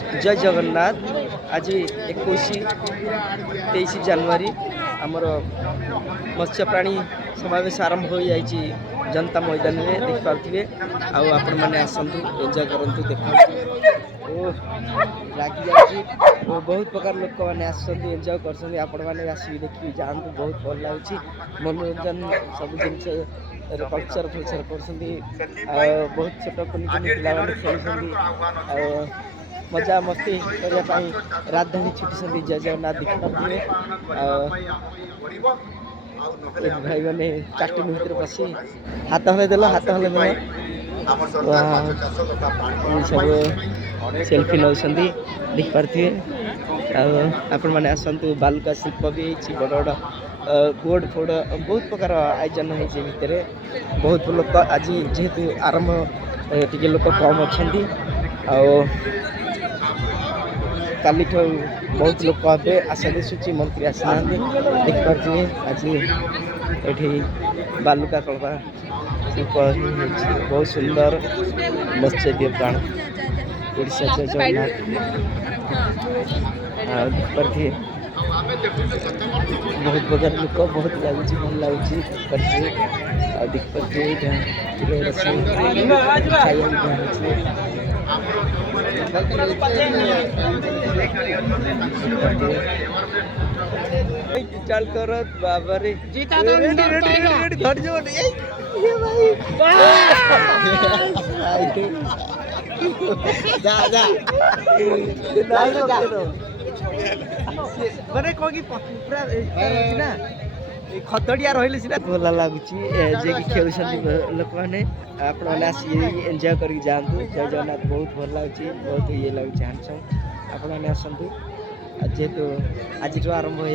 जय जगन्नाथ। आज 21-23 जनवरी आमर मत्स्य प्राणी समावेश आरंभ हो जाइए जनता मैदान में देखिपे आपण मैंने आसतु एंजॉय करतु देख लगी जाए बहुत प्रकार लोक मैंने एंजॉय कर देखिए जातु बहुत भल लगे मनोरंजन सब जिन कल्चर फल्चर कर बहुत छोट कुनि पिला खेल मजा मस्ती करने राजधानी छुट्टी जय जगन्नाथ देखिपे भाई मैंने कार्टून भितर बसी हाथ हल देल हाथ हल देल सब सेल्फी नौ देखिपे आपण मैंने आसतु बालुका शिल्प भी बड़ बड़ बोर्ड फोर्ड बहुत प्रकार आयोजन होती भितर बहुत लोक आज जेहेतु आरंभ टे लोक कम अच्छा काली बहुत लोक हे आशा दिशुची मंत्री आसना देखिपे आज ये बालुका कलवा शिल्प बहुत सुंदर मत्स्य प्राण ओडिशा जय जगन्नाथ देखिपे बहुत प्रकार लोक बहुत लगुच भल लगुच देखिपे चल कर बाबा रे मैंने कह कि पूरा ना खतड़िया रही सीना भल लगुच जे कि खेल लोक मैंने आपने एंजॉय कर जातु जय जगन्नाथ बहुत भल लगुच बहुत ये लगुच हैंडसम आपने आसतु जेहेतु आज आरंभ हो